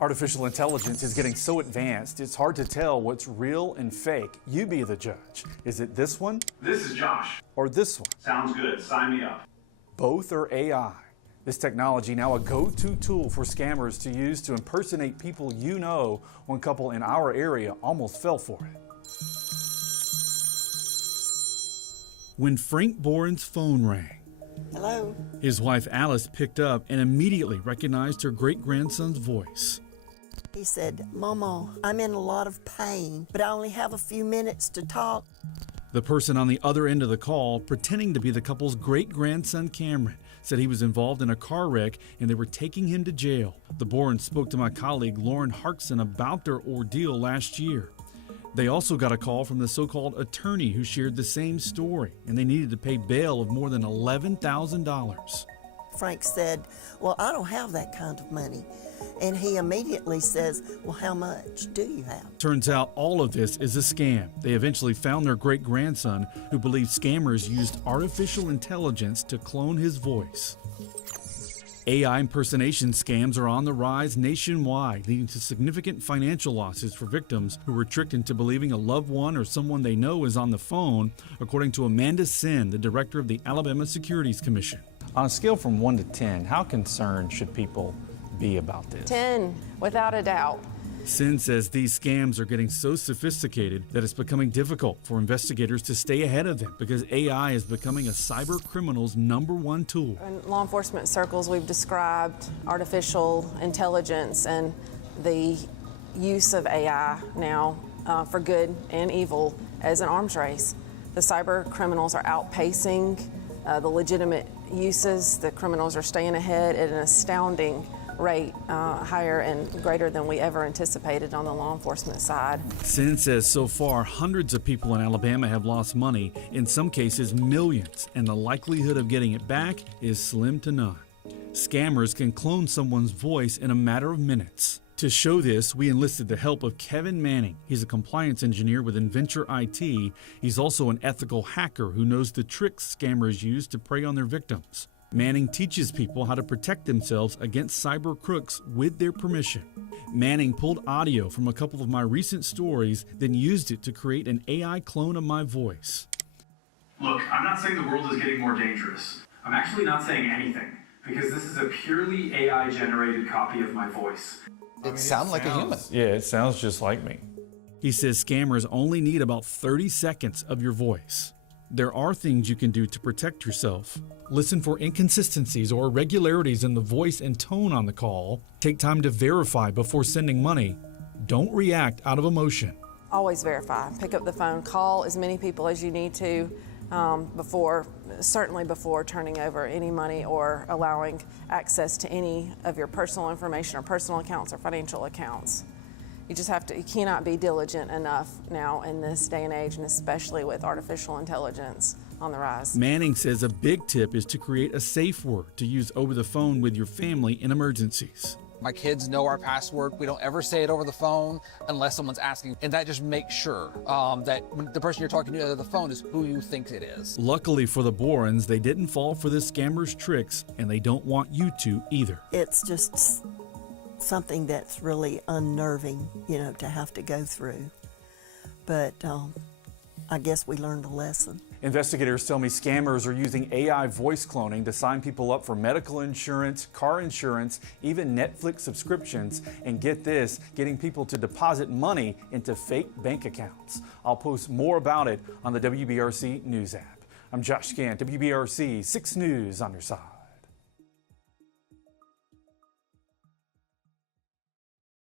Artificial intelligence is getting so advanced, it's hard to tell what's real and fake. You be the judge. Is it this one? This is Josh. Or this one? Sounds good. Sign me up. Both are AI. This technology now a go-to tool for scammers to use to impersonate people you know. One couple in our area almost fell for it. When Frank Boren's phone rang, hello, his wife Alice picked up and immediately recognized her great-grandson's voice. He said, Mama, I'm in a lot of pain, but I only have a few minutes to talk. The person on the other end of the call, pretending to be the couple's great-grandson Cameron, said he was involved in a car wreck and they were taking him to jail. The Borens spoke to my colleague Lauren Harkson about their ordeal last year. They also got a call from the so-called attorney who shared the same story, and they needed to pay bail of more than $11,000. Frank said, well, I don't have that kind of money. And he immediately says, well, how much do you have? Turns out all of this is a scam. They eventually found their great-grandson, who believed scammers used artificial intelligence to clone his voice. AI impersonation scams are on the rise nationwide, leading to significant financial losses for victims who were tricked into believing a loved one or someone they know is on the phone, according to Amanda Sin, the director of the Alabama Securities Commission. On a scale from 1 to 10, how concerned should people be about this? 10, without a doubt. Sin says these scams are getting so sophisticated that it's becoming difficult for investigators to stay ahead of them because AI is becoming a cyber criminal's #1 tool. In law enforcement circles, we've described artificial intelligence and the use of AI now for good and evil as an arms race. The cyber criminals are outpacing the legitimate uses. The criminals are staying ahead at an astounding rate, higher and greater than we ever anticipated on the law enforcement side. Sin says so far, hundreds of people in Alabama have lost money, in some cases millions, and the likelihood of getting it back is slim to none. Scammers can clone someone's voice in a matter of minutes. To show this, we enlisted the help of Kevin Manning. He's a compliance engineer with Inventure IT. He's also an ethical hacker who knows the tricks scammers use to prey on their victims. Manning teaches people how to protect themselves against cyber crooks with their permission. Manning pulled audio from a couple of my recent stories, then used it to create an AI clone of my voice. Look, I'm not saying the world is getting more dangerous. I'm actually not saying anything, because this is a purely AI-generated copy of my voice. It sounds like a human. Yeah, it sounds just like me. He says scammers only need about 30 seconds of your voice. There are things you can do to protect yourself. Listen for inconsistencies or irregularities in the voice and tone on the call. Take time to verify before sending money. Don't react out of emotion. Always verify. Pick up the phone, call as many people as you need to certainly before turning over any money or allowing access to any of your personal information or personal accounts or financial accounts. You cannot be diligent enough now in this day and age, and especially with artificial intelligence on the rise. Manning says a big tip is to create a safe word to use over the phone with your family in emergencies. My kids know our password. We don't ever say it over the phone unless someone's asking. And that just makes sure that when the person you're talking to over the phone is who you think it is. Luckily for the Borens, they didn't fall for the scammers' tricks, and they don't want you to either. It's just something that's really unnerving, to have to go through. But I guess we learned a lesson. Investigators tell me scammers are using AI voice cloning to sign people up for medical insurance, car insurance, even Netflix subscriptions, and get this, getting people to deposit money into fake bank accounts. I'll post more about it on the WBRC News app. I'm Josh Gant, WBRC 6 News on your side.